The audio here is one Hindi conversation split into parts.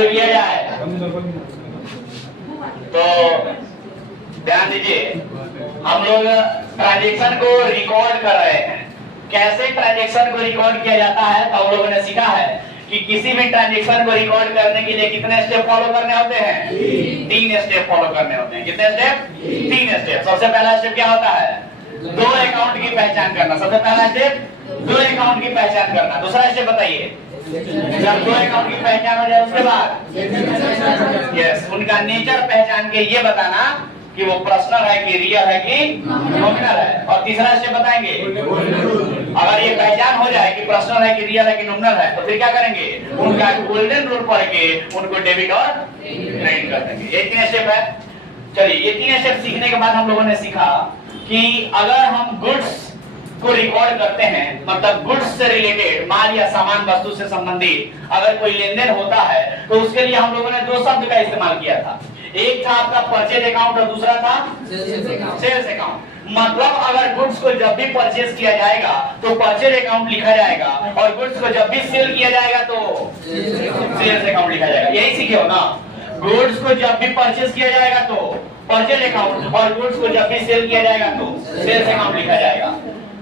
शुरू किया जाए। तो ध्यान दीजिए, हम लोग ट्रांजैक्शन को रिकॉर्ड कर रहे हैं। कैसे ट्रांजैक्शन को रिकॉर्ड किया जाता है तो हम लोगों ने सीखा है कि किसी भी ट्रांजैक्शन को रिकॉर्ड करने के लिए कितने स्टेप फॉलो करने होते हैं? 3 स्टेप फॉलो करने होते हैं। कितने स्टेप? 3 स्टेप। सबसे पहला स्टेप क्या होता है? 2 अकाउंट की पहचान करना। सबसे पहला स्टेप 2 अकाउंट की पहचान करना। दूसरा स्टेप बताइए। जब 2 अकाउंट की पहचान हो जाए उसके बाद यस उनका नेचर पहचान के ये बताना कि वो पर्सनल है कि रियल है कि नॉमिनल है। और तीसरा स्टेप बताएंगे, अगर ये पहचान हो जाए कि पर्सनल है कि रियल है कि नॉमिनल है तो फिर क्या करेंगे? उनका गोल्डन रूल पढ़ के उनको डेबिट और क्रेडिट कर देंगे। ये 3 स्टेप है। चलिए, ये 3 स्टेप सीखने के बाद हम लोगों ने सीखा कि अगर हम गुड्स को रिकॉर्ड करते हैं, मतलब गुड्स से रिलेटेड, माल या सामान वस्तु से संबंधित अगर कोई लेन देन होता है तो उसके लिए हम लोगों ने 2 शब्द का इस्तेमाल किया था। एक था आपका परचेज अकाउंट और दूसरा था सेल्स अकाउंट। मतलब अगर गुड्स को जब भी परचेज किया जाएगा तो परचेज अकाउंट लिखा जाएगा और गुड्स को जब भी सेल किया जाएगा तो सेल्स अकाउंट लिखा जाएगा। यही सीखे हो ना? गुड्स को जब भी परचेज किया जाएगा तो परचेज अकाउंट और गुड्स को जब भी सेल किया जाएगा तो सेल्स अकाउंट लिखा जाएगा।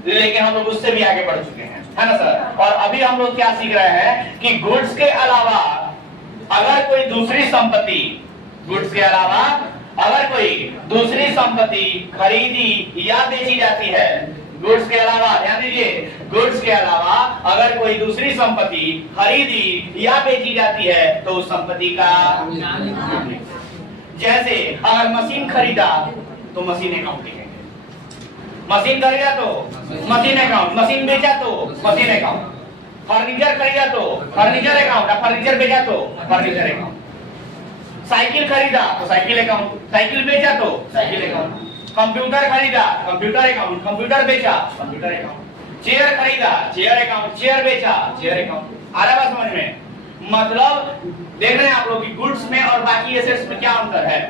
लेकिन हम लोग उससे भी आगे बढ़ चुके हैं, है ना सर? और अभी हम लोग क्या सीख रहे हैं कि गुड्स के अलावा अगर कोई दूसरी संपत्ति, गुड्स के अलावा अगर कोई दूसरी संपत्ति खरीदी या बेची जाती है, गुड्स के अलावा, ध्यान दीजिए, गुड्स के अलावा अगर कोई दूसरी संपत्ति खरीदी या बेची जाती है तो उस संपत्ति का, जैसे अगर मशीन खरीदा तो मशीन अकाउंट लिखेंगे, मशीन खरीदा तो मशीन अकाउंट, मशीन बेचा तो मशीन अकाउंट, फर्नीचर खरीदा तो फर्नीचर अकाउंट, फर्नीचर बेचा तो फर्नीचर अकाउंट, साइकिल खरीदा तो साइकिल अकाउंट, साइकिल बेचा तो साइकिल अकाउंट, कंप्यूटर खरीदा कंप्यूटर अकाउंट, कंप्यूटर बेचा कंप्यूटर अकाउंट, चेयर खरीदा चेयर अकाउंट, चेयर बेचा चेयर अकाउंट। आ रहा है समझ में? मतलब देख रहे हैं आप लोग कि गुड्स में और बाकी एसेट्स में क्या अंतर है।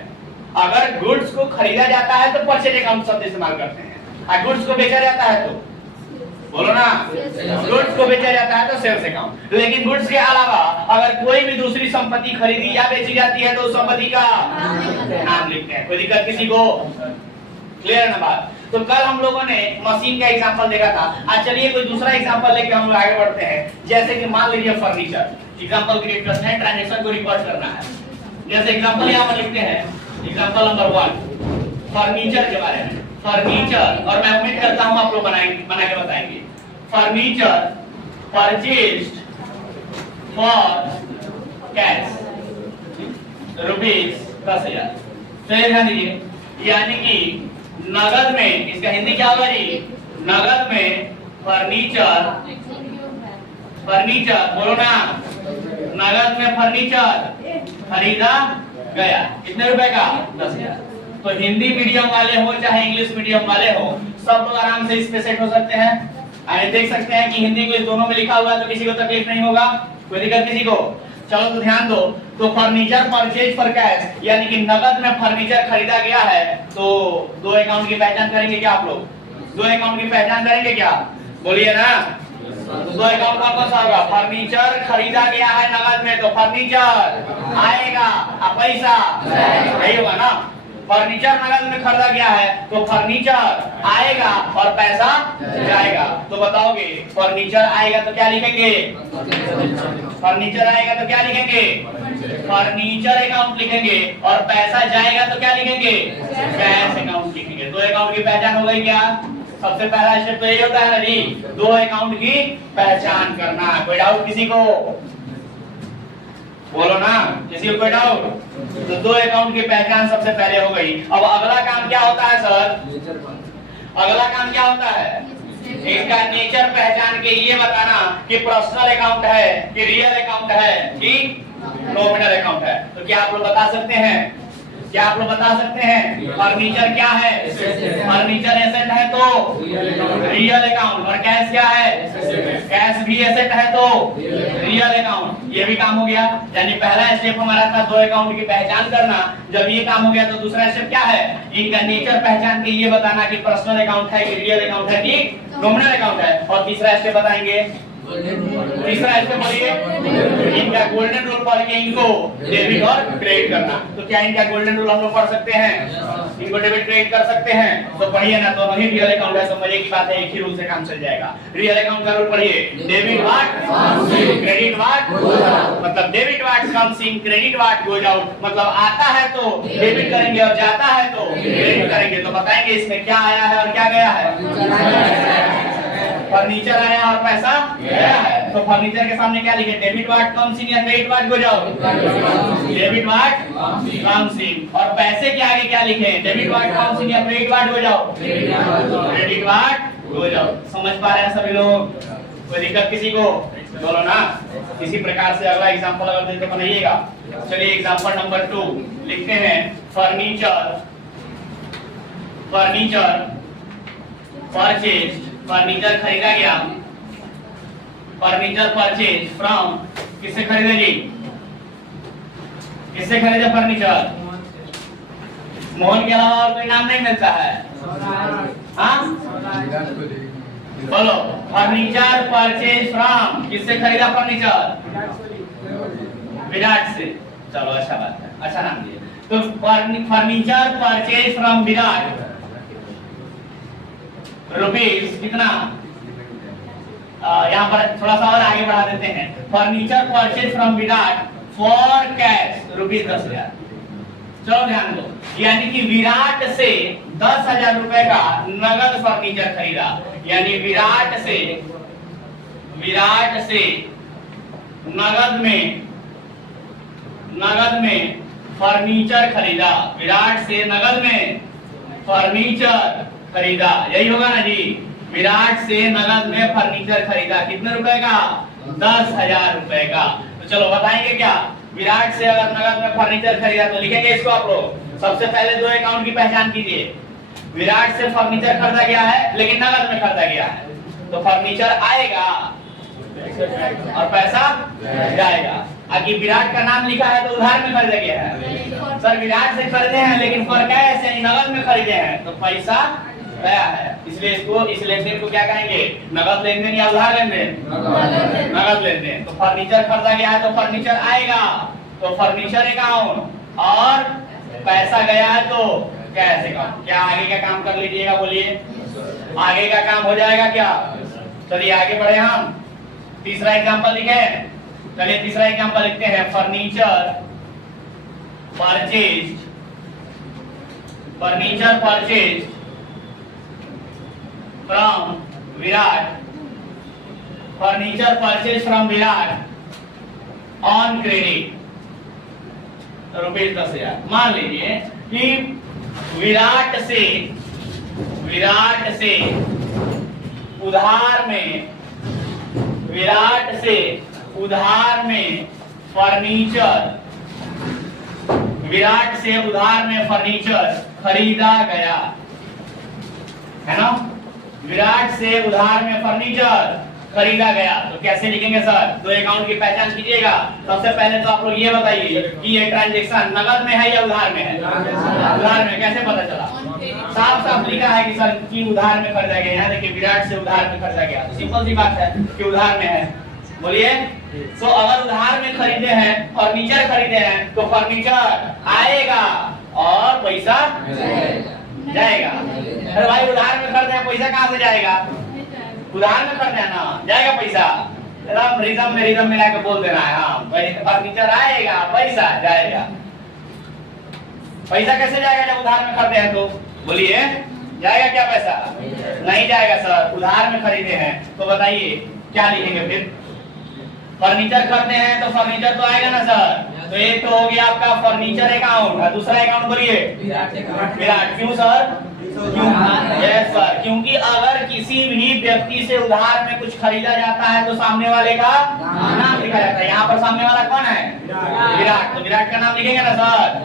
अगर गुड्स को खरीदा जाता है तो परचेज अकाउंट शब्द इस्तेमाल करते हैं, और गुड्स को बेचा जाता है तो, बोलो ना, गुड्स को बेचा जाता है तो सेल्स अकाउंट। लेकिन गुड्स के अलावा अगर कोई भी दूसरी संपत्ति खरीदी या बेची जाती है तो उस संपत्ति का नाम लिखते हैं। कोई दिक्कत किसी को? क्लियर है ना बात? तो कल हम लोगों ने मशीन का एग्जांपल देखा था। आज चलिए कोई दूसरा एग्जांपल लेके हम लोग आगे बढ़ते हैं। जैसे कि मान लीजिए फर्नीचर, एग्जांपल क्रिएट करते हैं, ट्रांजैक्शन को रिकॉर्ड करना है। जैसे एग्जांपल यहाँ पर लिखते हैं, एग्जांपल नंबर 1 फर्नीचर के बारे में। फर्नीचर, और मैं उम्मीद करता हूं आप लोग बना के बताएंगे। Furniture purchased for cash ₹10,000। फिर ध्यान दीजिए, यानी कि नगद में, इसका हिंदी क्या होगा जी? नगद में फर्नीचर, फर्नीचर बोलो ना, नगद में फर्नीचर खरीदा गया। कितने रुपए का? 10,000। तो हिंदी मीडियम वाले हो चाहे इंग्लिश मीडियम वाले हो, सब लोग आराम से इस पे सेट हो सकते हैं। आगे देख सकते हैं कि हिंदी को दोनों में लिखा हुआ है तो किसी को तकलीफ नहीं होगा, कोई दिक्कत किसी को? चलो तो ध्यान दो। तो फर्नीचर परचेज फॉर कैश, यानी कि नगद में फर्नीचर खरीदा गया है, तो 2 अकाउंट की पहचान करेंगे क्या आप लोग? 2 अकाउंट की पहचान करेंगे क्या? बोलिए ना। 2 अकाउंट कौन सा होगा? फर्नीचर खरीदा गया है नगद में तो फर्नीचर आएगा, पैसा यही होगा ना। फर्नीचर नगद में खरीदा गया है तो फर्नीचर आएगा और पैसा जाएगा। तो बताओगे फर्नीचर आएगा तो क्या लिखेंगे? फर्नीचर आएगा तो क्या लिखेंगे? फर्नीचर अकाउंट लिखेंगे। और पैसा जाएगा तो क्या लिखेंगे? कैश अकाउंट लिखेंगे। 2 अकाउंट की पहचान हो गई क्या? सबसे पहला स्टेप तो यही होता है ना जी, 2 अकाउंट की पहचान करना। कोई डाउट किसी को? बोलो ना, किसी को कोई डाउट? तो 2 अकाउंट की पहचान सबसे पहले हो गई। अब अगला काम क्या होता है सर? अगला काम क्या होता है? इसका नेचर पहचान के ये बताना कि पर्सनल अकाउंट है कि रियल अकाउंट है कि नॉमिनल अकाउंट है। तो क्या आप लोग बता सकते हैं? क्या आप लोग बता सकते हैं? फर्नीचर क्या है? फर्नीचर एसेट है तो रियल अकाउंट। और कैश क्या है? कैश भी एसेट है तो रियल अकाउंट। ये भी काम हो गया। यानी पहला स्टेप हमारा था 2 अकाउंट की पहचान करना। जब ये काम हो गया तो दूसरा स्टेप क्या है? इनका नेचर पहचान के ये बताना कि पर्सनल अकाउंट है कि रियल अकाउंट है कि नॉमिनल अकाउंट है। और तीसरा स्टेप बताएंगे तीसरा इसको पढ़िए, इनका गोल्डन रूल पढ़ के इनको डेबिट और क्रेडिट करना। तो क्या इनका गोल्डन रूल हम लोग पढ़ सकते हैं? इनको डेबिट क्रेडिट कर सकते हैं? तो पढ़िए ना, तो वही रियल अकाउंट है, तो मजे की बात है, एक ही रूल से काम चल जाएगा। रियल अकाउंट का रूल पढ़िए, डेबिट व्हाट क्रेडिट व्हाट, मतलब debit what comes in, credit what goes out, मतलब आता है तो डेबिट करेंगे और जाता है तो क्रेडिट करेंगे। तो बताएंगे इसमें क्या आया है और क्या गया है? फर्नीचर आया और पैसा गया है। तो फर्नीचर के सामने क्या लिखे? डेबिट व्हाट कम्स इन या credit what goes out? Debit what comes in. और पैसे के आगे क्या लिखे? डेबिट व्हाट कम्स इन या credit what goes out? Credit what goes out. समझ पा रहे हैं सभी लोग? कोई दिक्कत किसी को? बोलो ना। इसी प्रकार से अगला एग्जांपल अगर देते बनाइएगा। चलिए एग्जांपल नंबर 2 लिखते हैं। फर्नीचर परचेज, फर्नीचर खरीदा गया। फर्नीचर परचेज फ्रॉम, किससे खरीदे जी? किससे खरीदे फर्नीचर? मोहन के अलावा और कोई नाम नहीं मिलता है? हाँ बोलो, फर्नीचर परचेज फ्रॉम, किससे खरीदा फर्नीचर? विराट से। चलो अच्छा बात है, अच्छा नाम दिए। तो furniture purchase from Virat rupees कितना? यहाँ पर थोड़ा सा और आगे बढ़ा देते हैं। Furniture purchase from Virat for cash rupees 10,000। चलो ध्यान दो, यानी कि विराट से 10,000 रुपए का नगद फर्नीचर खरीदा। यानी विराट से नगद में फर्नीचर खरीदा। विराट से नगद में फर्नीचर खरीदा, यही होगा ना जी? विराट से नगद में फर्नीचर खरीदा, कितने रुपए का? 10,000 रुपए का। तो चलो बताएंगे क्या? विराट से अगर नगद में फर्नीचर खरीदा तो लिखेंगे इसको आप लोग। सबसे पहले दो अकाउंट की पहचान कीजिए। विराट से फर्नीचर खरीदा गया है लेकिन नगद में खरीदा गया है, तो फर्नीचर आएगा और पैसा जाएगा। आगे विराट का नाम लिखा है तो उधार में खरीदा गया है। सर विराट से खरीदे हैं लेकिन फर्क है ऐसे नगद में खरीदे हैं, तो पैसा गया है। इसलिए इसको, इस लेनदेन को क्या कहेंगे? नगद लेनदेन या उधार लेनदेन? नगद लेनदेन। तो फर्नीचर खरीदा गया है तो फर्नीचर आएगा, तो फर्नीचर अकाउंट, और पैसा गया है तो कैश अकाउंट। क्या आगे का काम कर लीजिएगा? बोलिए, आगे का काम हो जाएगा क्या? चलिए आगे बढ़े हम। तीसरा एग्जांपल लिखे। चलिए तीसरा एग्जांपल लिखते हैं। Furniture purchase from Virat, furniture purchase from Virat on credit rupees 10,000। मान लीजिए कि विराट से उधार में फर्नीचर खरीदा गया है ना? विराट से उधार में फर्नीचर खरीदा गया। तो कैसे लिखेंगे सर? दो अकाउंट की पहचान कीजिएगा। सबसे पहले तो आप लोग ये बताइए कि ये ट्रांजैक्शन नगद में है या उधार में है? उधार में। कैसे पता चला? साफ साफ लिखा है कि सर कि उधार में खरीदा गया है। देखिए विराट से उधार में खरीदा गया, सिंपल सी बात है कि उधार में है। बोलिए। तो अगर उधार में खरीदे हैं, फर्नीचर खरीदे हैं, तो फर्नीचर आएगा और पैसा जाएगा। अरे भाई उधार में खरीदे हैं, पैसा कहाँ से जाएगा? उधार में खरीदे हैं ना, जाएगा पैसा। रिदम मिला के बोल देना है। हाँ, फर्नीचर आएगा, पैसा जाएगा। पैसा कैसे जाएगा जब उधार में खरीदे हैं? तो बोलिए, जाएगा क्या पैसा? नहीं जाएगा सर, उधार में खरीदे हैं। तो बताइए क्या लिखेंगे फिर? फर्नीचर खरीदे हैं तो फर्नीचर तो आएगा ना सर। तो एक तो हो गया आपका फर्नीचर अकाउंट, और दूसरा अकाउंट बोलिए विराट। क्यों सर? यस सर, क्योंकि अगर किसी भी व्यक्ति से उधार में कुछ खरीदा जाता है तो सामने वाले का नाम लिखा जाता है। यहाँ पर सामने वाला कौन है? विराट। तो विराट का नाम लिखेंगे ना सर,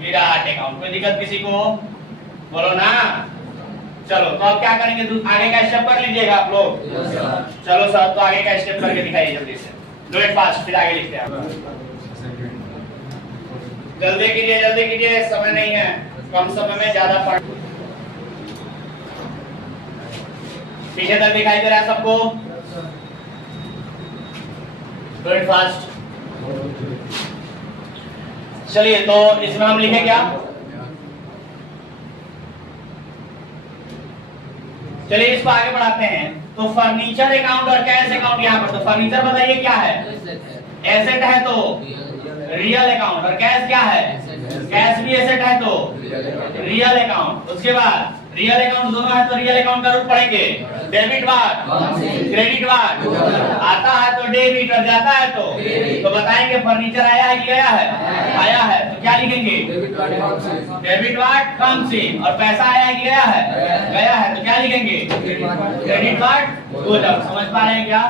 विराट अकाउंट। कोई दिक्कत किसी को? बोलो ना। चलो तो अब क्या करेंगे? आगे का स्टेप कर लीजिएगा आप लोग। चलो सर, तो आगे का स्टेप करके दिखाइए जल्दी से। डू इट फास्ट, फिर आगे लिखते हैं। जल्दी कीजिए, समय नहीं है, कम समय में ज्यादा पढ़। पीछे तक दिखाई दे रहा है सबको? फास्ट। चलिए तो इसमें हम लिखें क्या, चलिए इसको आगे बढ़ाते हैं। तो फर्नीचर अकाउंट और कैश अकाउंट यहाँ पर, तो फर्नीचर बताइए क्या है, एसेट है तो रियल अकाउंट, और कैश क्या है, कैश भी एसेट है तो रियल अकाउंट। उसके बाद रियल अकाउंट दोनों है तो रियल अकाउंट का रूप पढ़ेंगे, डेबिट वाट क्रेडिट वाट, आता है तो डेबिट और जाता है तो बताएंगे फर्नीचर आया है कि गया है, आया है तो क्या लिखेंगे, डेबिट वाट कम्स इन, और पैसा आया है कि गया है, गया है तो क्या लिखेंगे, क्रेडिट वाट गोज आउट। समझ पा रहे हैं क्या?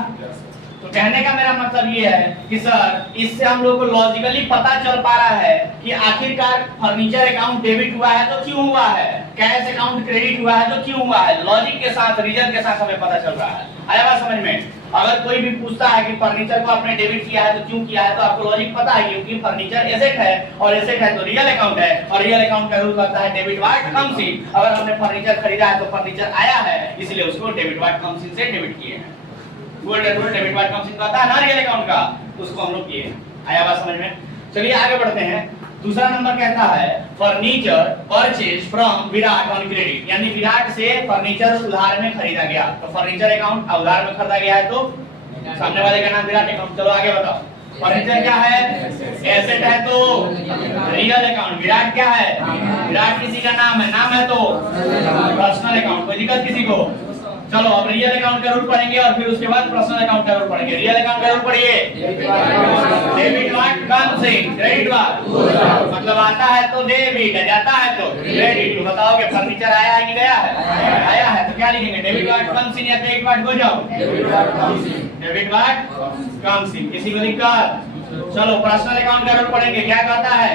तो कहने का मेरा मतलब ये है कि सर इससे हम लोग को लॉजिकली पता चल पा रहा है कि आखिरकार फर्नीचर अकाउंट डेबिट हुआ है तो क्यों हुआ है, कैश अकाउंट क्रेडिट हुआ है तो क्यों हुआ है, लॉजिक के साथ रीजन के साथ हमें पता चल रहा है। आया बात समझ में? अगर कोई भी पूछता है कि फर्नीचर को आपने डेबिट किया है तो क्यों किया है, तो आपको लॉजिक पता है क्योंकि फर्नीचर एसेट है और एसेट है तो रियल अकाउंट है, और रियल अकाउंट का रूल करता है डेबिट वाट कम्स इन। अगर हमने फर्नीचर खरीदा है तो फर्नीचर आया है इसलिए उसको डेबिट वाट कम्स इन से डेबिट किए हैं। डेबिट वाट कम्स इन का आता है ना रियल अकाउंट का, तो उसको हम लोग किए। आया बात समझ में? चलिए आगे बढ़ते हैं। दूसरा नंबर कहता है furniture purchase from Virat on credit, यानी विराट से फर्नीचर उधार में खरीदा गया। तो फर्नीचर अकाउंट उधार में खरीदा गया है तो सामने वाले का नाम विराट अकाउंट। चलो आगे बताओ, फर्नीचर क्या है, एसेट है तो रियल अकाउंट, विराट क्या है, विराट किसी का नाम है तो पर्सनल अकाउंट। कोई दिक्कत किसी को? चलो अब रियल अकाउंट का रूल पढ़ेंगे और फिर उसके बाद पर्सनल अकाउंट का रूल पढ़ेंगे। रियल अकाउंट का रूल पढ़िए, debit watt comes in, credit वाट मतलब आता है तो डेबिट, जाता है तो क्रेडिट। तो बताओगे फर्नीचर आया है कि गया है, आया है तो क्या लिखेंगे, डेबिट वाट कम्स इन या क्रेडिट वाट गो जाओ, डेबिट वाट कम्स इन। किसी को दिक्कत? चलो पर्सनल अकाउंट का रूल पढ़ेंगे, क्या कहता है,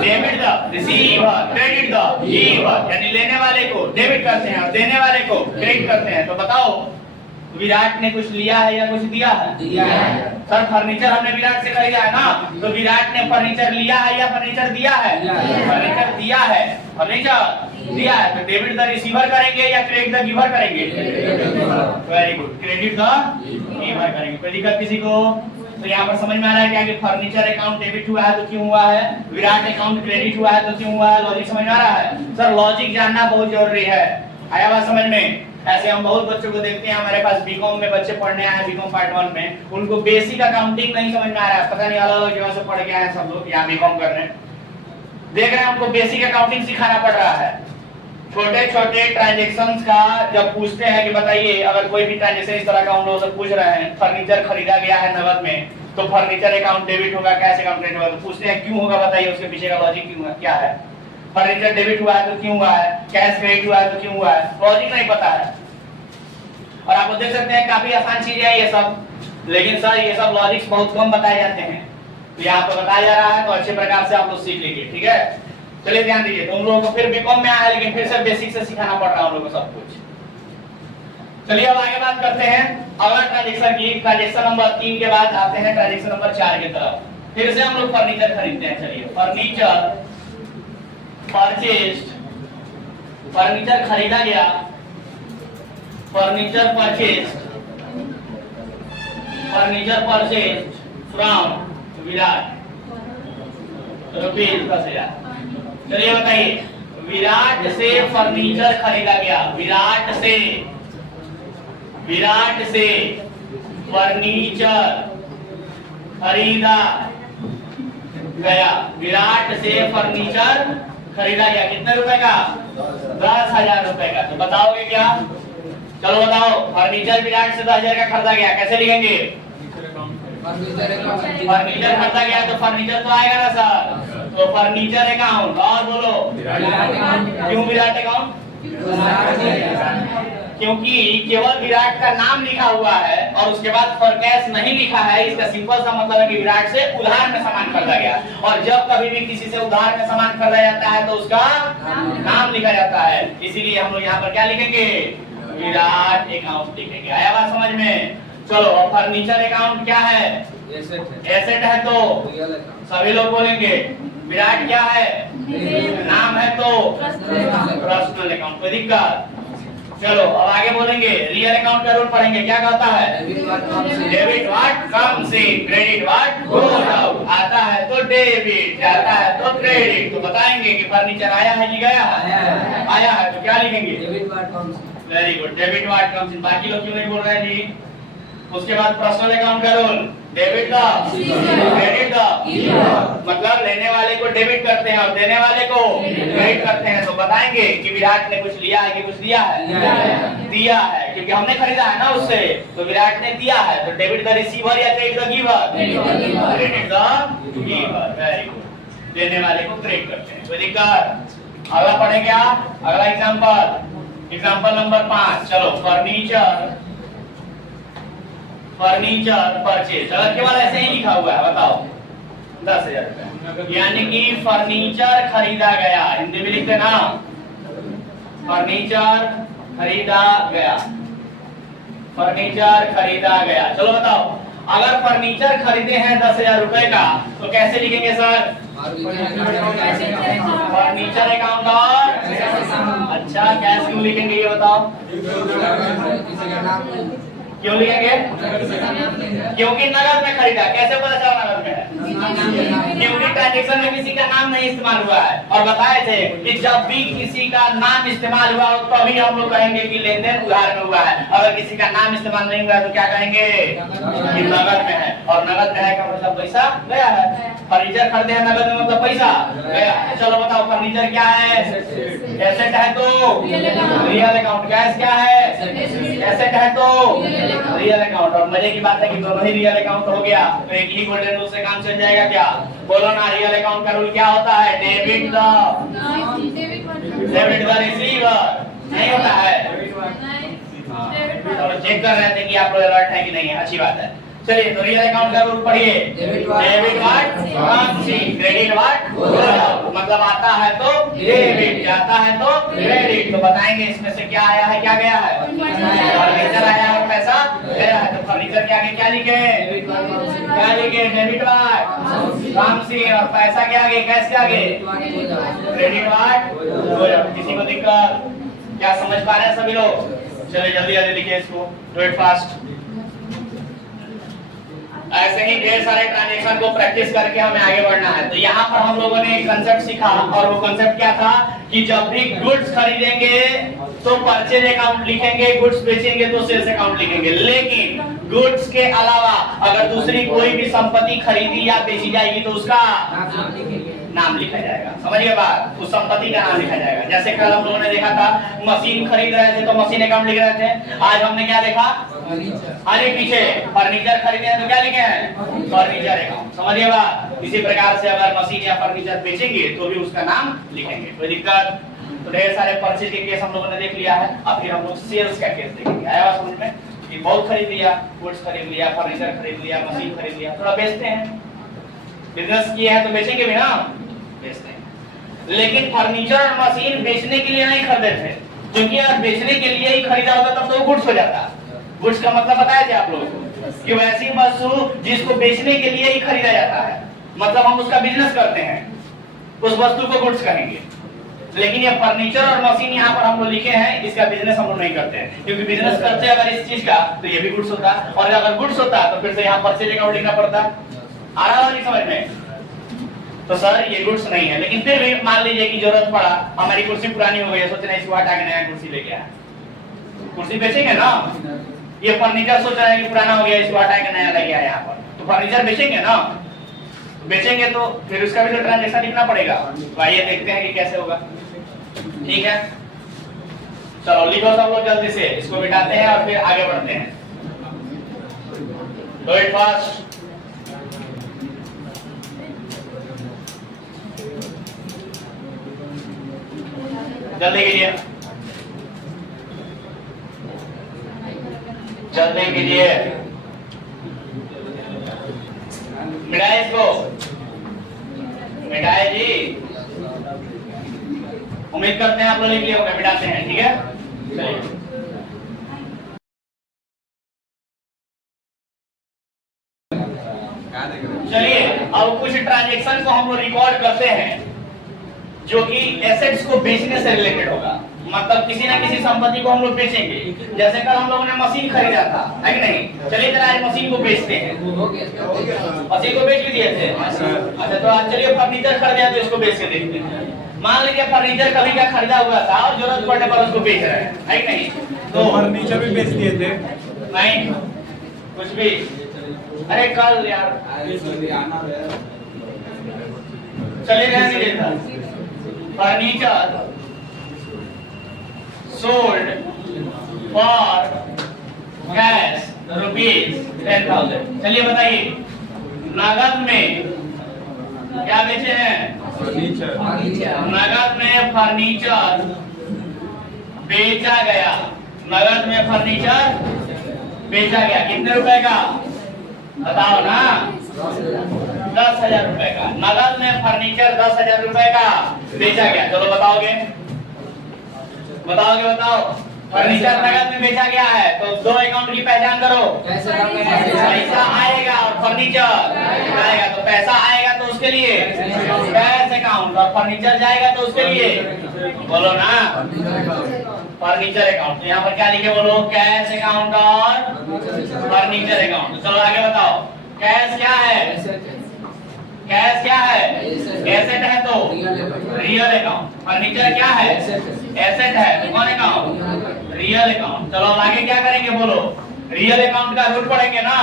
debit the receiver credit the giver, यानी लेने वाले को डेबिट करते हैं और देने वाले को क्रेडिट करते हैं। तो बताओ विराट ने कुछ लिया है या कुछ दिया है, दिया है। सर फर्नीचर हमने विराट से खरीदा है ना, तो विराट ने फर्नीचर लिया है या फर्नीचर दिया है, फर्नीचर दिया है, फर्नीचर दिया है। तो डेबिट द रिसीवर करेंगे या क्रेडिट द गिवर करेंगे, very good, credit the giver करेंगे। कोई दिक्कत किसी को? तो यहाँ पर समझ में आ रहा है क्या कि फर्नीचर अकाउंट डेबिट हुआ है तो क्यों हुआ है, विराट अकाउंट क्रेडिट हुआ है तो क्यों हुआ है। लॉजिक समझ में आ रहा है? सर लॉजिक जानना बहुत जरूरी है। आया बात समझ में? ऐसे हम बहुत बच्चों को देखते हैं, हमारे पास बीकॉम में बच्चे पढ़ने आए हैं, बीकॉम पार्ट 1 में, उनको बेसिक अकाउंटिंग नहीं समझ में आ रहा है, पता नहीं अलग अलग जगह से पढ़ के आए हैं सब लोग यहाँ बीकॉम कर रहे हैं, देख रहे हैं उनको बेसिक अकाउंटिंग सिखाना पड़ रहा है। छोटे छोटे ट्रांजैक्शंस का जब पूछते हैं कि बताइए अगर कोई भी ट्रांजैक्शन इस तरह का हम लोग से पूछ रहे हैं, फर्नीचर खरीदा गया है नगद में तो फर्नीचर अकाउंट डेबिट होगा, कैश अकाउंट क्रेडिट होगा, तो पूछते हैं क्यों होगा, बताइए उसके पीछे का लॉजिक क्यों है, क्या है। फर्नीचर डेबिट हुआ है तो क्यों हुआ है, कैश क्रेडिट हुआ है तो क्यों हुआ है, लॉजिक नहीं पता है। और आप देख सकते हैं काफी आसान चीजें है ये सब, लेकिन सर ये सब लॉजिक्स बहुत कम बताए जाते हैं, तो यहाँ पे बताया जा रहा है तो अच्छे प्रकार से आप लोग सीख लीजिए, ठीक है। चलिए ध्यान दीजिए, तुम लोगों को फिर बीकॉम में आया है लेकिन फिर से बेसिक से सिखाना पड़ रहा है हम लोगों को सब कुछ। चलिए अब आगे बात करते हैं अगला ट्रांजैक्शन की। ट्रांजैक्शन नंबर 3 के बाद आते हैं ट्रांजैक्शन नंबर 4 की तरफ। फिर से हम लोग फर्नीचर खरीदते हैं। चलिए फर्नीचर परचेज्ड, फर्नीचर खरीदा गया, furniture purchased, furniture purchased from Virat rupees 10,000। चलिए बताइए विराट से फर्नीचर खरीदा गया, विराट से फर्नीचर खरीदा गया, विराट से फर्नीचर खरीदा गया, कितने रुपए का, 10,000 रुपए का। तो बताओगे क्या? चलो बताओ, फर्नीचर विराट से 10,000 का खरीदा गया, कैसे लिखेंगे? फर्नीचर खरीदा गया तो फर्नीचर तो आएगा ना सर, तो फर्नीचर अकाउंट, और बोलो क्यों विराट अकाउंट? क्योंकि केवल विराट का नाम लिखा हुआ है और उसके बाद फॉरकैश नहीं लिखा है। इसका सिंपल सा मतलब है कि विराट से उधार में सामान खरीदा गया, और जब कभी भी किसी से उधार में सामान खरीदा जाता है तो उसका नाम लिखा जाता है, इसीलिए हम लोग यहाँ पर क्या लिखेंगे, विराट अकाउंट लिखेंगे। आया बात समझ में? चलो फर्नीचर अकाउंट क्या है, एसेट है तो सभी लोग बोलेंगे, विराट क्या है, नाम है तो पर्सनल अकाउंट। कोई दिक्कत? चलो अब आगे बोलेंगे, रियल अकाउंट का रूल पढ़ेंगे। क्या कहता है? Debit what comes in, credit what goes out. आता है तो डेबिट, जाता है तो क्रेडिट। तो बताएंगे कि फर्नीचर आया है कि गया है? आया है तो क्या लिखेंगे? Debit what comes. Very good, debit what comes in. बाकी लोग क्यों नहीं बोल रहे हैं जी? उसके बाद पर्सनल अकाउंट का rule, debit the credit the, मतलब लेने वाले को डेबिट करते हैं और देने वाले को क्रेडिट करते हैं। तो बताएंगे कि विराट ने कुछ लिया है कि कुछ दिया है? दिया है, क्योंकि हमने खरीदा है ना उससे, तो विराट ने दिया है। तो डेबिट द रिसीवर या credit the giver? Credit the giver. Very good, देने वाले को क्रेडिट करते हैं। कोई दिक्कत? अगला पढ़े क्या? अगला एग्जांपल, एग्जांपल नंबर 5। चलो, फर्नीचर परचेज। अगर केवल ऐसे ही लिखा हुआ है, बताओ 10,000 रुपए, यानी कि फर्नीचर खरीदा गया। हिंदी में लिखते ना, फर्नीचर खरीदा गया, फर्नीचर खरीदा गया। चलो बताओ, अगर फर्नीचर खरीदे हैं 10,000 रुपए का, तो कैसे लिखेंगे सर? फर्नीचर अकाउंट और अच्छा, कैश क्यों लिखेंगे ये बताओ? क्यों लिखेंगे? क्योंकि नगद में खरीदा। कैसे पता चला नगद में है? क्योंकि ट्रांजैक्शन में किसी का नाम नहीं इस्तेमाल हुआ है। और बताए थे कि जब भी किसी का नाम इस्तेमाल हुआ हो तभी हम लोग कहेंगे कि लेन देन उधार में हुआ है। अगर किसी का नाम इस्तेमाल नहीं हुआ है तो क्या कहेंगे? कि नगद में है। और नगद में है का मतलब पैसा गया है। फर्नीचर खरीदे हैं नगद में मतलब पैसा गया। चलो बताओ, फर्नीचर क्या है? एसेट है तो रियल अकाउंट। कैश क्या है? एसेट है तो रियल अकाउंट। और मजे की बात है कि दोनों ही रियल अकाउंट हो गया, तो एक ही गोल्डन रूल से काम चल जाएगा। क्या बोलो ना? रियल अकाउंट का रूल क्या होता है? Debit the receiver. नहीं होता है? तो चेक कर रहे थे कि आप लोग अलर्ट है कि नहीं है। अच्छी बात है। चलिए, तो रियल अकाउंट का रूल पढ़िए। Debit what comes in, credit what goes out. मतलब आता है तो डेबिट, जाता है तो क्रेडिट। तो बताएंगे इसमें से क्या आया है क्या गया है? फर्नीचर आया और पैसा गया है। तो फर्नीचर के आगे क्या लिखे? क्या लिखे? डेबिट व्हाट कम्स इन, और पैसा के आगे, कैश के आगे क्रेडिट व्हाट गोज आउट। किसी को दिक्कत? क्या समझ पा रहे हैं सभी लोग? चलिए जल्दी जल्दी लिखिए इसको, डू इट फास्ट। ऐसे ही ढेर सारे ट्रांजैक्शन को प्रैक्टिस करके हमें आगे बढ़ना है। तो यहाँ पर हम लोगों ने एक कंसेप्ट सीखा, और वो कंसेप्ट क्या था कि जब भी गुड्स खरीदेंगे तो परचेज अकाउंट लिखेंगे, गुड्स बेचेंगे तो सेल्स अकाउंट लिखेंगे। लेकिन गुड्स के अलावा अगर दूसरी कोई भी संपत्ति खरीदी या बेची जाएगी तो उसका नाम लिखा जाएगा। समझिए बात? उस संपत्ति का नाम लिखा जाएगा। जैसे कल हम लोगों ने देखा था, मशीन खरीद रहे थे तो मशीन अकाउंट लिख रहे थे। आज हमने क्या देखा? अरे पीछे फर्नीचर खरीदे हैं तो क्या लिखे हैं? Furniture account. समझिए बात? इसी प्रकार से अगर मशीन या फर्नीचर बेचेंगे तो भी उसका नाम लिखेंगे। कोई दिक्कत? तो ढेर सारे परचेज के केस हम लोगों ने देख लिया है। अब फिर हम लोग सेल्स का केस देखेंगे। आया समझ में? कि बहुत खरीद लिया, गुड्स खरीद लिया, फर्नीचर खरीद लिया, मशीन खरीद लिया, थोड़ा बेचते हैं। बिजनेस किए हैं तो बेचेंगे भी ना, बेचते हैं। लेकिन फर्नीचर और मशीन बेचने के लिए नहीं खरीदे थे, क्योंकि अगर बेचने के लिए ही खरीदा होता तब तो गुड्स हो जाता। गुड्स का मतलब बताया थे आप लोगों को कि वैसी वस्तु जिसको बेचने के लिए ही खरीदा जाता है, मतलब हम उसका बिजनेस करते हैं, उस वस्तु को गुड्स कहेंगे। लेकिन ये फर्नीचर और मशीन यहाँ पर हम लोग लिखे हैं, इसका बिजनेस हम लोग नहीं करते हैं, क्योंकि बिजनेस करते हैं अगर इस चीज का तो ये भी गुड्स होता, और अगर गुड्स होता तो फिर से यहाँ परचेज अकाउंट लिखना पड़ता। आ रहा है समझ में? तो सर ये गुड्स नहीं है, लेकिन फिर भी मान लीजिए कि जरूरत पड़ा, हमारी कुर्सी पुरानी हो गई है, सोच रहे हैं इसको हटा के नया कुर्सी लेके आए, कुर्सी बेचेंगे ना। ये फर्नीचर सोच रहे हैं कि पुराना हो गया, इसको हटा के नया लेके आए यहाँ पर, तो फर्नीचर बेचेंगे ना। बेचेंगे तो फिर उसका भी तो ट्रांजैक्शन लिखना पड़ेगा। तो आइए देखते हैं कि कैसे होगा। ठीक है, चलो लिखो सब लोग जल्दी से, इसको मिटाते हैं और फिर आगे बढ़ते हैं। Do it fast. जल्दी कीजिए, जल्दी कीजिए, मिटाए इसको, मिटाए जी। उम्मीद करते हैं आप लोग लिख लिए होंगे, मिटाते हैं। ठीक है, चलिए अब कुछ ट्रांजैक्शन को हम लोग रिकॉर्ड करते हैं जो कि एसेट्स को बेचने से रिलेटेड होगा। मतलब किसी ना किसी संपत्ति को हम लोग बेचेंगे। जैसे कल हम लोगों ने मशीन खरीदा था, है कि नहीं? चलिए जरा आज मशीन को बेचते हैं। मशीन को बेच भी दिए थे। अच्छा, तो आज चलिए फर्नीचर खरीदा तो इसको बेच के देखते हैं। मान लीजिए फर्नीचर कभी का खरीदा हुआ था और जरूरत पड़ने पर उसको बेच रहे हैं, है कि नहीं? तो फर्नीचर भी बेच दिए थे? नहीं, कुछ भी। अरे कल यार चले रहने देता। Furniture sold for cash ₹10,000। चलिए बताइए, नगद में क्या बेचे हैं? फर्नीचर। नगद में फर्नीचर बेचा गया। नगद में फर्नीचर बेचा गया। कितने रुपए का बताओ ना? 10,000 रुपए का। नगद में फर्नीचर 10,000 रुपए का बेचा गया। चलो बताओगे? बताओ। फर्नीचर नगद में बेचा गया है तो दो अकाउंट की पहचान करो। पैसा आएगा और फर्नीचर जाएगा। तो पैसा आएगा तो उसके लिए कैश अकाउंट, और फर्नीचर जाएगा तो उसके लिए बोलो ना फर्नीचर अकाउंट। तो यहाँ पर क्या लिखे बोलो? कैश अकाउंट और फर्नीचर अकाउंट। चलो आगे बताओ, कैश क्या है? कैश क्या है? एसेट है तो रियल अकाउंट। फर्नीचर क्या है? एसेट है तो कौन अकाउंट? Real account. चलो आगे क्या करेंगे बोलो? रियल अकाउंट का रूल पढ़ेंगे ना।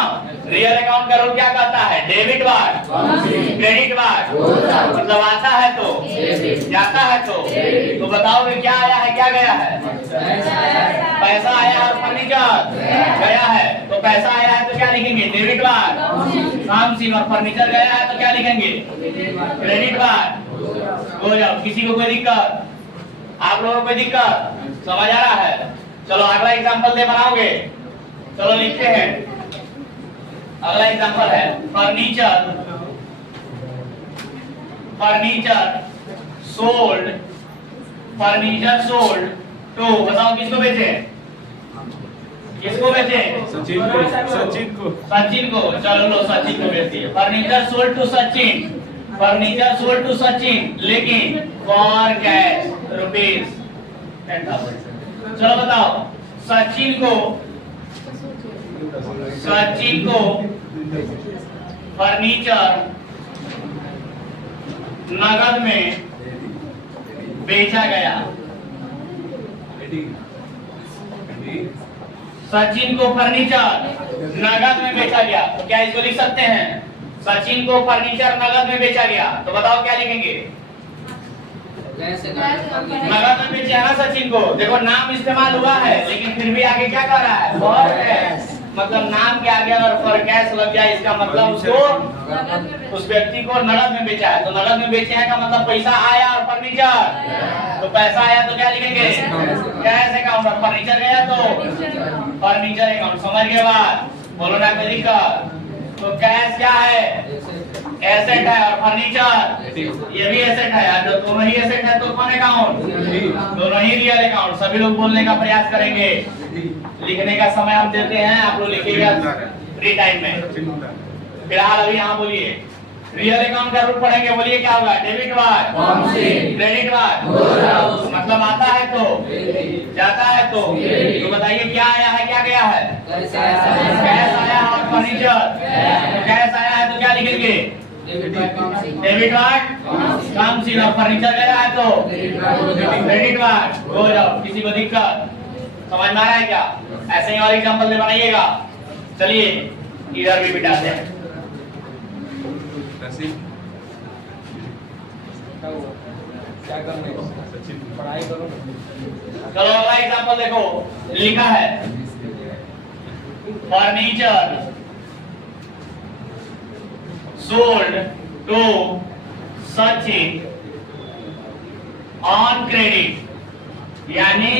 रियल अकाउंट का रूल क्या कहता है? डेबिट बार क्रेडिट बार, मतलब आता है तो जाता है तो बताओगे क्या आया है क्या गया है? पैसा आया और फर्नीचर गया है। तो पैसा आया है तो क्या लिखेंगे? डेबिट बार काम सीन, और फर्नीचर गया है तो क्या लिखेंगे? क्रेडिट बार। हो जाओ। किसी को कोई दिक्कत? आप लोगों को कोई दिक्कत? समझ आ रहा है? चलो अगला एग्जांपल दे बनाओगे। चलो लिखते हैं। अगला एग्जांपल है फर्नीचर सोल्ड टू, बताओ किसको बेचे? किसको बेचे? सचिन को। चलो लो, सचिन को बेच दिए। फर्नीचर सोल्ड टू सचिन, लेकिन फॉर कैश ₹10,000। चलो बताओ, सचिन को फर्नीचर नगद में बेचा गया। सचिन को फर्नीचर नगद में बेचा गया। तो क्या इसको लिख सकते हैं? सचिन को फर्नीचर नगद में बेचा गया। तो बताओ क्या लिखेंगे? नगद में बेचा है सचिन को। देखो नाम इस्तेमाल हुआ है लेकिन फिर भी आगे क्या कर रहा है? For cash. मतलब नाम के आगे अगर फॉर कैश लग जाए इसका मतलब उसको उस व्यक्ति को नगद में बेचा है। तो नगद में बेचे हैं का मतलब पैसा आया और फर्नीचर। तो पैसा आया तो क्या लिखेंगे? कैश अकाउंट, और फर्नीचर गया तो फर्नीचर अकाउंट। समझ गए बात? बोलो ना कोई दिक्कत? तो कैश क्या है? एसेट है, और फर्नीचर ये भी एसेट है। जो दोनों ही एसेट है तो कौन अकाउंट? दोनों ही रियल अकाउंट। सभी लोग बोलने का प्रयास करेंगे। लिखने का समय हम देते हैं, आप लोग लिखिएगा फ्री टाइम में। फिलहाल अभी यहाँ बोलिए रियल अकाउंट का रूल पढ़ेंगे। बोलिए क्या होगा? डेबिट बार क्रेडिट बार, मतलब आता है तो जाता है तो बताइए क्या आया है क्या गया है? कैश आया और फर्नीचर। कैश आया है तो क्या लिखेंगे? डेबिट बार काम सीन, और फर्नीचर गया है तो क्रेडिट बार। हो जाओ। किसी को दिक्कत? समझ में आ रहा है क्या? ऐसे ही और एग्जांपल दे बनाइएगा। चलिए इधर भी बिठाते हैं। क्या करने? पढ़ाई करो। चलो अगला एग्जांपल देखो, लिखा है furniture sold to Sachin on credit. यानी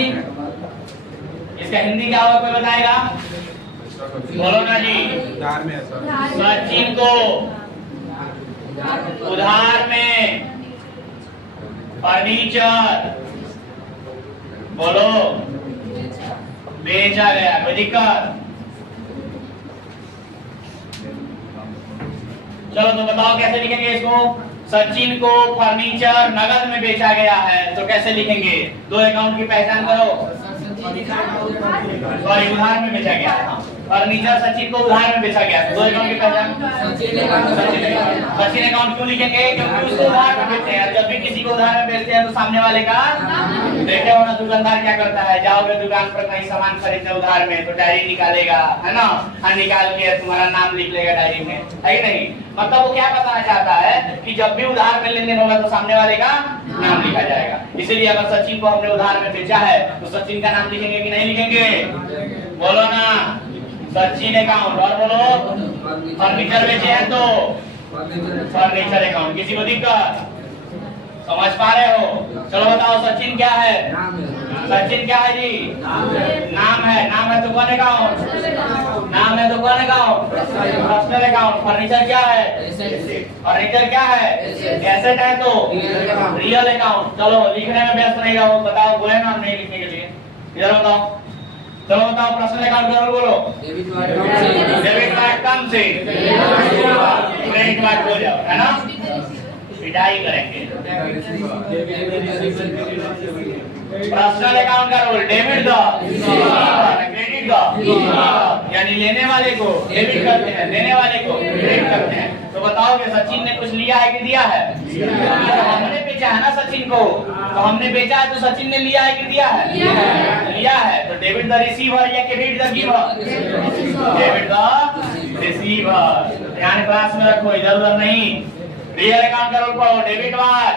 इसका हिंदी क्या होगा? कोई बताएगा? बोलो ना जी। सचिन को उधार में फर्नीचर बोलो बेचा गया। कोई दिक्कत? चलो तो बताओ कैसे लिखेंगे इसको? सचिन को फर्नीचर नगद में बेचा गया है, तो कैसे लिखेंगे? दो अकाउंट की पहचान करो। सॉरी, उधार में बेचा गया है। फर्नीचर सचिन को उधार में बेचा गया है, दो अकाउंट की पहचान। सचिन अकाउंट क्यों लिखेंगे? क्योंकि उसको उधार में बेचते हैं। जब भी किसी को उधार में बेचते हैं तो सामने वाले का देखे हो ना, दुकानदार क्या करता है, जाओगे दुकान पर कहीं सामान खरीदने उधार में तो डायरी निकालेगा, है ना, और निकाल के तुम्हारा नाम लिख लेगा डायरी में, है कि नहीं? मतलब वो क्या बताना चाहता है कि जब भी उधार में लेन देन होगा तो सामने वाले का नाम लिखा जाएगा। इसीलिए अगर सचिन को हमने उधार में बेचा है तो सचिन का नाम लिखेंगे कि नहीं लिखेंगे? बोलो ना, सचिन अकाउंट। और बोलो, फर्नीचर बेचे हैं तो फर्नीचर अकाउंट। किसी को दिक्कत? समझ पा रहे हो? चलो बताओ, सचिन क्या है? सचिन क्या है जी? नाम है। नाम है तो कौन अकाउंट? नाम है तो कौन अकाउंट? Personal account. फर्नीचर क्या है? फर्नीचर क्या है? एसेट है तो रियल अकाउंट। चलो लिखने में व्यस्त नहीं रहो, बताओ बोले ना नहीं लिखने के लिए। इधर बताओ, चलो बताओ, पर्सनल अकाउंट जरूर बोलो। डेबिट कार्ड कम से क्रेडिट कार्ड हो जाओ, है ना? पिटाई करेंगे। पर्सनल अकाउंट का role debit the, credit the, यानी लेने वाले को डेबिट करते हैं, देने वाले को क्रेडिट करते हैं। तो बताओगे सचिन ने कुछ लिया है कि दिया है? हमने बेचा है ना सचिन को, तो हमने बेचा है तो सचिन ने लिया है कि दिया है? लिया है। तो डेबिट द रिसीवर या credit the giver? Debit the receiver. ध्यान क्लास में रखो, इधर उधर नहीं। रियल अकाउंट का रोल पढ़ो। डेबिट वाट,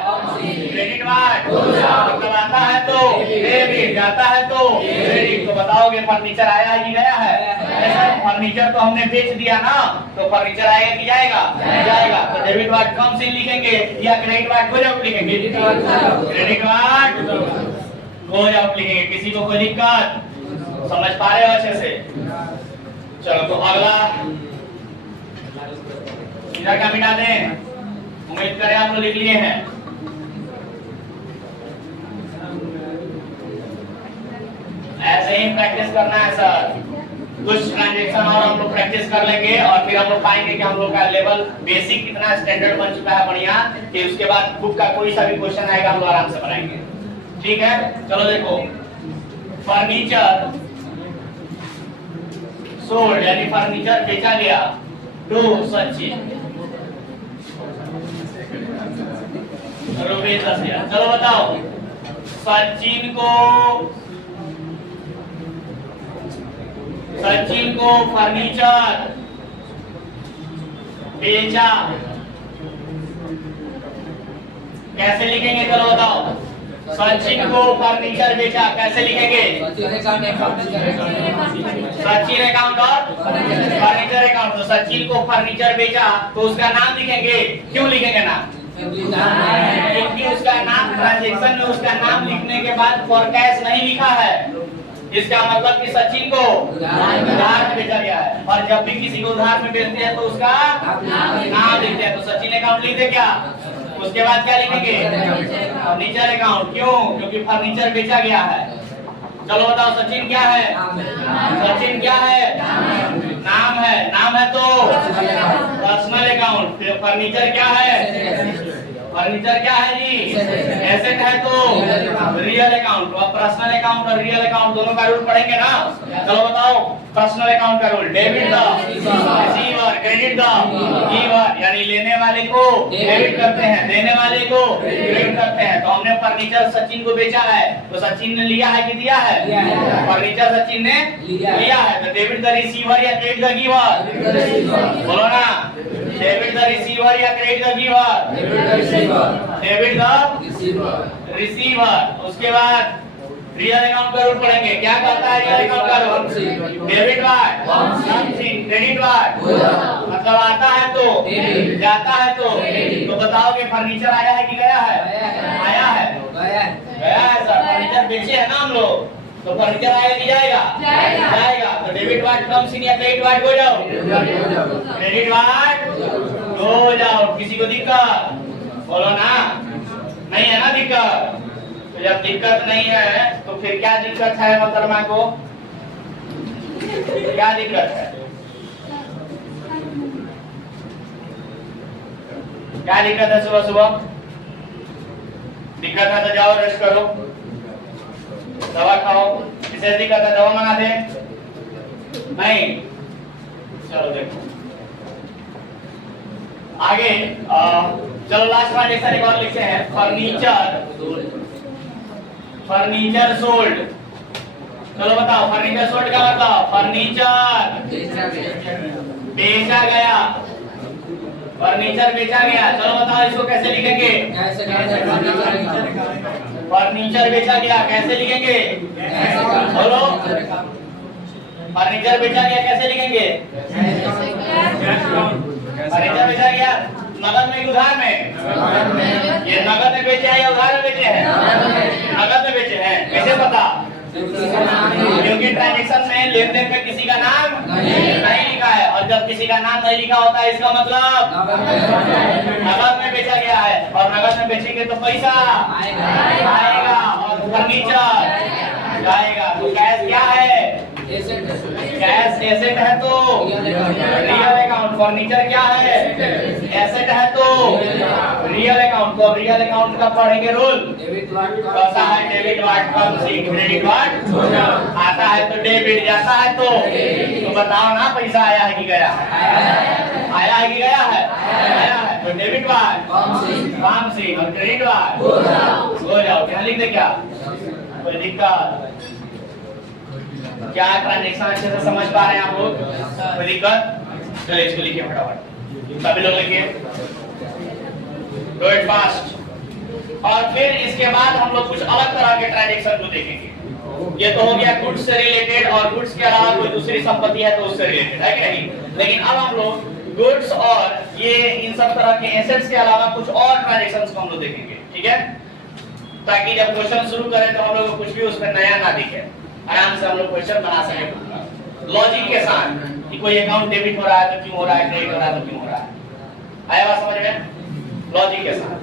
क्रेडिट वाट। मतलब आता है तो डेबिट, जाता है तो क्रेडिट। तो बताओगे फर्नीचर आया है कि गया है? फर्नीचर तो हमने बेच दिया ना, तो फर्नीचर आएगा कि जाएगा? जाएगा। तो डेबिट वाट कम से लिखेंगे या क्रेडिट वाट हो जाओ लिखेंगे? क्रेडिट वाट हो जाओ लिखेंगे। किसी को कोई दिक्कत? समझ पा रहे हो अच्छे से? चलो तो अगला इधर का मिटा दें। उम्मीद करें आप लोग लिख लिए हैं। ऐसे ही प्रैक्टिस करना है सर। कुछ ट्रांजैक्शन और हम लोग प्रैक्टिस कर लेंगे और फिर हम लोग पाएंगे कि हम लोग का लेवल बेसिक कितना स्टैंडर्ड बन चुका है बढ़िया, कि उसके बाद बुक का कोई सा भी क्वेश्चन आएगा हम लोग आराम से बनाएंगे। ठीक है, चलो देखो, फर्नीचर सोल्ड यानी फर्नीचर बेचा गया टू सचिन रुपये 10,000। चलो बताओ, सचिन को फर्नीचर बेचा, कैसे लिखेंगे? चलो बताओ, सचिन को फर्नीचर बेचा कैसे लिखेंगे? सचिन अकाउंट और फर्नीचर अकाउंट। तो सचिन को फर्नीचर बेचा तो उसका नाम लिखेंगे। क्यों लिखेंगे नाम? क्योंकि उसका नाम ट्रांजैक्शन में उसका नाम लिखने के बाद फॉर कैश नहीं लिखा है। इसका मतलब कि सचिन को उधार में बेचा गया है, और जब भी किसी को उधार में बेचते हैं तो उसका नाम लिखते हैं। तो सचिन अकाउंट लिख दे क्या? उसके बाद क्या लिखेंगे? Furniture account. क्यों? क्योंकि फर्नीचर बेचा गया है। चलो बताओ, सचिन क्या है? सचिन क्या है? नाम है। नाम है तो पर्सनल अकाउंट। फर्नीचर क्या है? फर्नीचर क्या है जी? एसेट है तो रियल अकाउंट। तो अब पर्सनल अकाउंट और रियल अकाउंट दोनों का रूल पढ़ेंगे ना। चलो बताओ, पर्सनल अकाउंट का rule debit the receiver, credit the giver, यानी लेने वाले को डेबिट करते हैं, देने वाले को क्रेडिट करते हैं। तो हमने फर्नीचर सचिन को बेचा है तो सचिन ने लिया है कि दिया है? फर्नीचर सचिन ने लिया है। तो डेबिट द रिसीवर या क्रेडिट द गिवर? बोलो ना, डेबिट द रिसीवर या credit the giver? Debit the receiver. उसके बाद रियल अकाउंट का रूल पढ़ेंगे। क्या कहता है रियल अकाउंट का रूल? डेबिट वाट समथिंग, क्रेडिट वाट मतलब आता है तो जाता है तो। तो बताओगे फर्नीचर आया है कि गया है? आया है। गया है सर। फर्नीचर बेचे है ना हम लोग, तो फर्नीचर आएगा कि जाएगा? जाएगा। तो डेबिट वाट कम से या क्रेडिट वाट हो जाओ? क्रेडिट वाट हो जाओ। किसी को दिक्कत? बोलो ना, नहीं है ना दिक्कत? तो जब दिक्कत नहीं है तो फिर क्या दिक्कत है मोहतरमा को? क्या दिक्कत है? क्या दिक्कत है सुबह सुबह? दिक्कत है तो जाओ रेस्ट करो, दवा खाओ। किसे दिक्कत है दवा मंगा दे? नहीं, चलो देखो आगे। चलो लास्ट ट्रांजेक्शन एक और लिखते हैं। Furniture sold. चलो बताओ फर्नीचर सोल्ड का मतलब? फर्नीचर बेचा गया, फर्नीचर बेचा गया। चलो बताओ इसको कैसे लिखेंगे? फर्नीचर बेचा गया कैसे लिखेंगे? बोलो, फर्नीचर बेचा गया कैसे लिखेंगे? फर्नीचर बेचा गया नगद में उधार में? ये नगद में बेचे हैं या उधार में बेचे हैं? नगद में बेचे हैं। कैसे पता? क्योंकि ट्रांजैक्शन में लेन देन में किसी का नाम नहीं लिखा है, और जब किसी का नाम नहीं लिखा होता है इसका मतलब नगद में बेचा गया है, और नगद में बेचेंगे तो पैसा आएगा और फर्नीचर जाएगा। तो कैश क्या है? कैश एसेट है तो रियल अकाउंट। फर्नीचर क्या है? एसेट है तो रियल अकाउंट। तो रियल अकाउंट का पढ़ेंगे रूल। कैसा है? डेबिट वाट कम से क्रेडिट वाट आता है तो डेबिट, जाता है तो बताओ ना पैसा आया है कि गया? आया है कि गया है? आया है। तो डेबिट वाट कम से और क्रेडिट वाट हो जाओ। क्या लिख दे? क्या कोई दिक्कत? क्या ट्रांजैक्शन अच्छे से समझ पा रहे हैं आप लोग? कोई दिक्कत? चलिए इसको लिखिए फटाफट, सभी लोग लिखिए, डू इट फास्ट। और फिर इसके बाद हम लोग कुछ अलग तरह के ट्रांजैक्शन को देखेंगे। ये तो हो गया गुड्स से रिलेटेड, और गुड्स के अलावा कोई दूसरी संपत्ति है तो उससे रिलेटेड है कि नहीं? लेकिन अब हम लोग गुड्स और ये इन सब तरह के एसेट्स के अलावा कुछ और ट्रांजैक्शंस को हम लोग देखेंगे, ठीक है? ताकि जब क्वेश्चन शुरू करें तो हम लोग को कुछ भी उसमें नया ना दिखे, आराम से हम लोग क्वेश्चन बना सके लॉजिक के साथ कि कोई अकाउंट डेबिट हो रहा है तो क्यों हो रहा है, क्रेडिट हो रहा है तो क्यों हो रहा है। आया बात समझ में? लॉजिक के साथ।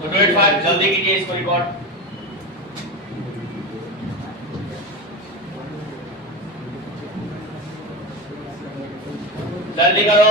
तो डू इट फास्ट, जल्दी कीजिए इसको रिकॉर्ड। जल्दी करो।